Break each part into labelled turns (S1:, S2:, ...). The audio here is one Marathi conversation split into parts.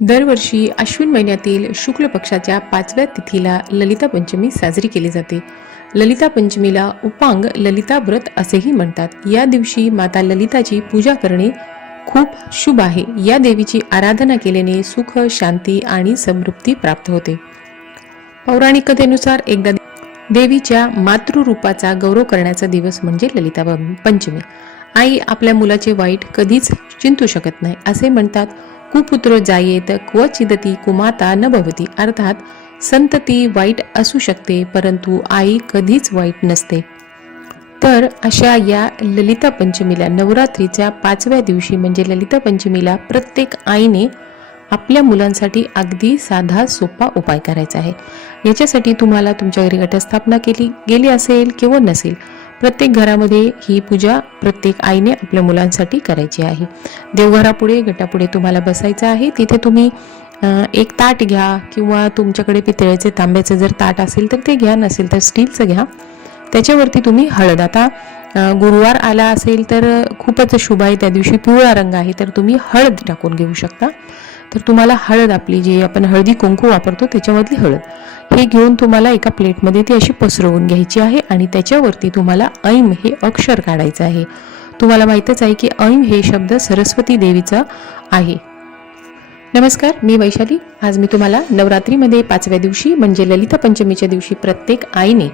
S1: दरवर्षी अश्विन महिन्यातील शुक्ल पक्षाच्या पाचव्या तिथीला ललिता पंचमी साजरी केली जाते. ललिता पंचमीला उपांग ललिता व्रत असेही म्हणतात. या दिवशी माता ललिताची पूजा करणे खूप शुभ आहे. या देवीची आराधना केल्याने सुख शांती आणि समृद्धी प्राप्त होते. पौराणिक कथेनुसार एकदा देवीच्या मातृरूपाचा गौरव करण्याचा दिवस म्हणजे ललिता पंचमी. आई आपल्या मुलाचे वाईट कधीच चिंतू शकत नाही असे म्हणतात. कुपुत्र जायेत क्वचिदती कुमाता न भवती. अर्थात संतती वाईट असू शकते परंतु आई कधीच वाईट नसते. तर अशा या ललिता पंचमीला नवरात्रीच्या पाचव्या दिवशी म्हणजे ललिता पंचमीला प्रत्येक आईने आपल्या मुलांसाठी अगदी साधा सोपा उपाय करायचा आहे. याच्यासाठी तुम्हाला तुमच्या घरी घटस्थापना केली गेली असेल किंवा नसेल प्रत्येक घरामध्ये ही पूजा प्रत्येक आईने आपल्या मुलांसाठी करायची आहे. देवघरापुढे गटापुढे तुम्हाला बसायचं आहे. तिथे तुम्ही एक ताट घ्या किंवा तुमच्याकडे पितळेचे तांब्याचं जर ताट असेल तर ते घ्या नसेल तर स्टीलचं घ्या. त्याच्यावरती तुम्ही हळद. आता गुरुवार आला असेल तर खूपच शुभ आहे. त्या दिवशी पिवळा रंग आहे तर तुम्ही हळद टाकून घेऊ शकता. तर तुम्हाला हळद आपली जी आपण हळदी कुंकू वापरतो त्याच्यामधली हळद. हे घेऊन तुम्हाला एका प्लेटमध्ये ती अशी पसरवून घ्यायची आहे आणि त्याच्यावरती तुम्हाला ऐम हे अक्षर काढायचं आहे. तुम्हाला माहीतच आहे की ऐम हे शब्द सरस्वती देवीचा आहे. नमस्कार मी वैशाली. आज मी तुम्हाला नवरात्रीमध्ये पाचव्या दिवशी म्हणजे ललिता पंचमीच्या दिवशी प्रत्येक आईने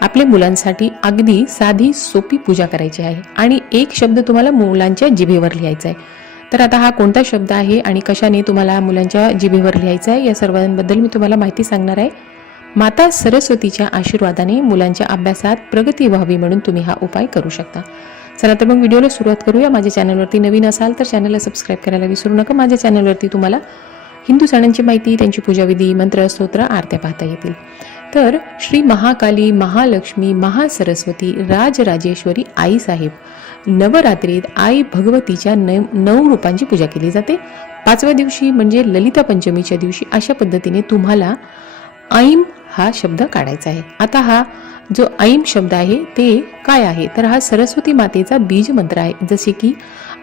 S1: आपल्या मुलांसाठी अगदी साधी सोपी पूजा करायची आहे आणि एक शब्द तुम्हाला मुलांच्या जिभेवर लिहायचा आहे. तर आता हा कोणता शब्द आहे आणि कशाने तुम्हाला मुलांच्या जिभेवर लिहायचा आहे या सर्वांबद्दल मी तुम्हाला माहिती सांगणार आहे. माता सरस्वतीच्या आशीर्वादाने मुलांच्या अभ्यासात प्रगती व्हावी म्हणून तुम्ही हा उपाय करू शकता. चला तर मग व्हिडिओला सुरुवात करूया. माझ्या चॅनलवरती नवीन असाल तर चॅनलला सबस्क्राईब करायला विसरू नका. माझ्या चॅनलवरती तुम्हाला हिंदू सणांची माहिती त्यांची पूजाविधी मंत्र स्तोत्र आरत्या पाहता येतील. तर श्री महाकाली महालक्ष्मी महासरस्वती राजराजेश्वरी आई साहेब नवरात्रीत आई भगवतीच्या नव नऊ रूपांची पूजा केली जाते. पाचव्या दिवशी म्हणजे ललिता पंचमीच्या दिवशी अशा पद्धतीने तुम्हाला ऐम हा शब्द काढायचा आहे. आता हा जो ऐम शब्द आहे ते काय आहे? तर हा सरस्वती मातेचा बीज मंत्र आहे. जसे की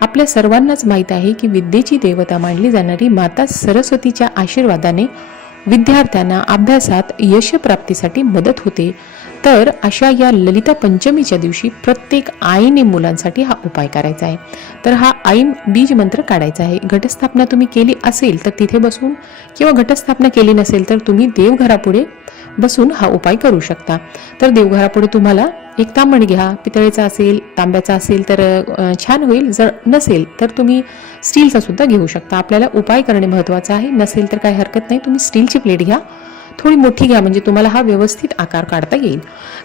S1: आपल्या सर्वांनाच माहीत आहे की विद्येची देवता मानली जाणारी माता सरस्वतीच्या आशीर्वादाने विद्यार्थ्यांना अभ्यासात यशप्राप्तीसाठी मदत होते. तर अशा या ललिता पंचमीच्या दिवशी प्रत्येक आईने मुलांसाठी हा उपाय करायचा आहे. तर हा आईम बीज मंत्र काढायचा आहे. घटस्थापना तुम्ही केली असेल तर तिथे बसून किंवा घटस्थापना केली नसेल तर तुम्ही देवघरापुढे बसून हा उपाय करू शकता. तर देवघरापुढे तुम्हाला एक तांबण घ्या. पितळेचा असेल तांब्याचा असेल तर छान होईल. जर नसेल तर तुम्ही स्टीलचा सुद्धा घेऊ शकता. आपल्याला उपाय करणे महत्त्वाचं आहे. नसेल तर काही हरकत नाही. तुम्ही स्टीलची प्लेट घ्या. थोडी मोठी घ्या म्हणजे तुम्हाला हा व्यवस्थित आकार काढता येईल.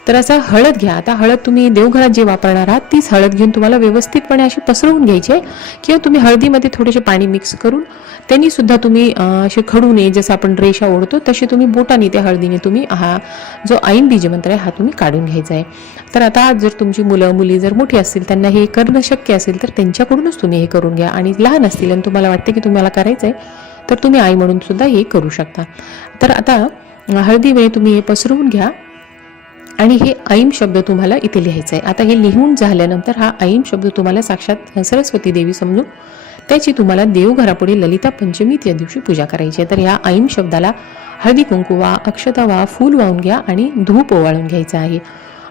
S1: तर असा हळद घ्या. आता हळद तुम्ही देवघरात जे वापरणार आहात तीच हळद घेऊन तुम्हाला व्यवस्थितपणे अशी पसरवून घ्यायची आहे. किंवा तुम्ही हळदीमध्ये थोडेसे पाणी मिक्स करून त्यांनी सुद्धा तुम्ही असे असे खडूने जसं आपण रेषा ओढतो तसे तुम्ही बोटाने त्या हळदीने तुम्ही हा जो ऐन बीजमंत्र आहे हा तुम्ही काढून घ्यायचा आहे. तर आता जर तुमची मुलं मुली जर मोठी असतील त्यांना हे करणं शक्य असेल तर त्यांच्याकडूनच तुम्ही हे करून घ्या. आणि लहान असतील आणि तुम्हाला वाटते की तुम्हाला करायचं आहे तर तुम्ही आई म्हणून सुद्धा हे करू शकता. तर आता हळदी वेळ तुम्ही हे पसरवून घ्या. आणि हे ऐम शब्द तुम्हाला इथे लिहायचा आहे आता हे लिहून झाल्यानंतर हा ऐम शब्द तुम्हाला साक्षात सरस्वती देवी समजून त्याची तुम्हाला देवघरापुढे ललिता पंचमी त्या दिवशी पूजा करायची आहे. तर ह्या ऐम शब्दाला हळदी कुंकू वा अक्षता वा फूल वाहून घ्या आणि धूप ओवाळून घ्यायचा आहे.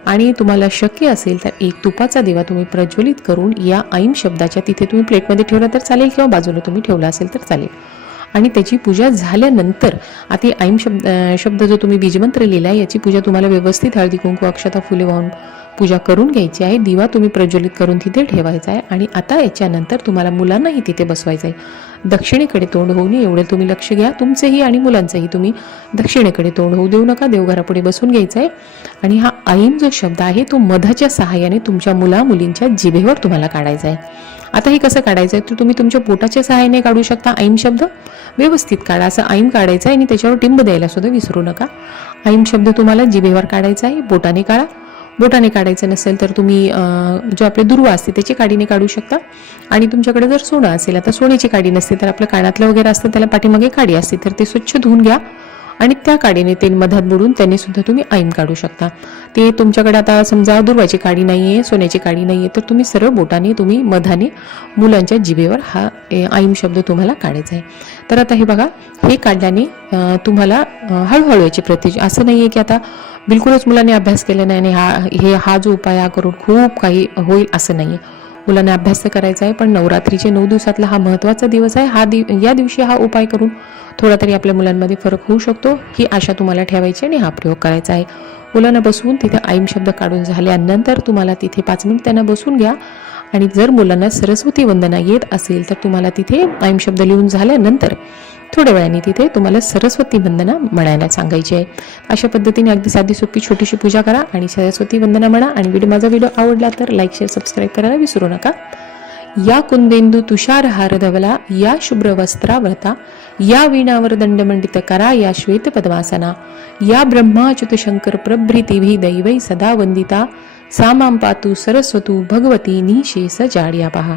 S1: आणि तुम्हाला शक्य असेल तर एक तुपाचा दिवा तुम्ही प्रज्वलित करून या ऐम शब्दाच्या तिथे तुम्ही प्लेटमध्ये ठेवला तर चालेल किंवा बाजूला तुम्ही ठेवला असेल तर चालेल. आणि त्याची पूजा झाल्यानंतर आता ऐम शब्द शब्द जो तुम्ही बीजमंत्र लिहिला आहे याची पूजा तुम्हाला व्यवस्थित हळदी कुंकू अक्षता फुले वाहून पूजा करून घ्यायची आहे. दिवा तुम्ही प्रज्वलित करून तिथे ठेवायचा आहे आणि आता याच्यानंतर तुम्हाला मुलांनाही तिथे बसवायचं आहे. दक्षिणेकडे तोंड होऊ नये एवढे तुम्ही लक्ष घ्या. तुमचंही आणि मुलांचंही तुम्ही दक्षिणेकडे तोंड होऊ देऊ नका. देवघरापुढे बसून घ्यायचं आहे. आणि हा ऐम जो शब्द आहे तो मधाच्या सहाय्याने तुमच्या मुला मुलींच्या जिभेवर तुम्हाला काढायचा आहे. आता हे कसं काढायचं आहे तर तुम्ही तुमच्या पोटाच्या सहाय्याने काढू शकता ऐम शब्द. व्यवस्थित काढा. असं ऐम काढायचं आहे आणि त्याच्यावर टिंब द्यायला सुद्धा विसरू नका. ऐम शब्द तुम्हाला जिभेवर काढायचा आहे बोटाने काढा. बोटाने काढायचं नसेल तर तुम्ही जो आपले दुर्वा असते त्याची काडीने काढू शकता. आणि तुमच्याकडे जर सोनं असेल आता सोन्याची काडी नसते तर आपल्या कानातलं वगैरे असतं त्याला पाठीमागे काडी असते तर ते स्वच्छ धुवून घ्या. आणि त्या काडीने ते मधात बुडून त्याने सुद्धा तुम्ही ऐन काढू शकता. ते तुमच्याकडे आता समजा दुर्वाची काडी नाही आहे सोन्याची काडी नाही आहे तर तुम्ही सरळ बोटाने तुम्ही मधाने मुलांच्या जिभेवर हा ए, ऐम शब्द तुम्हाला काढायचा आहे. तर आता हे बघा हे काढल्याने तुम्हाला हळूहळू याची प्रति असं नाही आहे की आता बिलकुलच मुलांनी अभ्यास केला नाही आणि हा हे हा जो उपाय हा करून खूप काही होईल असं नाही आहे मुलांना अभ्यास करायचा आहे पण नवरात्रीचे नऊ दिवसातला हा महत्त्वाचा दिवस आहे. हा दिव या दिवशी हा उपाय करून थोडा तरी आपल्या मुलांमध्ये फरक होऊ शकतो. ही आशा तुम्हाला ठेवायची आणि हा प्रयोग करायचा आहे. मुलांना बसवून तिथे आईम शब्द काढून झाल्यानंतर तुम्हाला तिथे पाच मिनिट त्यांना बसून घ्या. आणि जर मुलांना सरस्वती वंदना येत असेल तर तुम्हाला तिथे आईम शब्द लिहून झाल्यानंतर थोड्या वेळाने तिथे तुम्हाला सरस्वती वंदना म्हणायला सांगायची आहे. अशा पद्धतीने अगदी साधी सोपी छोटीशी पूजा करा आणि सरस्वती वंदना म्हणा आणि व्हिडिओ माझा व्हिडिओ आवडला तर लाईक शेअर सबस्क्राईब करायला विसरू नका. या कुंदेंदू तुषार हार धवला या शुभ्र वस्त्राव्रता या वीणावर दंडमंडित करा या श्वेत पद्मासना या ब्रह्माच्युत शंकर प्रभृतीभी दैवै सदा वंदिता सामां पातु सरस्वतु भगवती निशेष जाड्या पहा.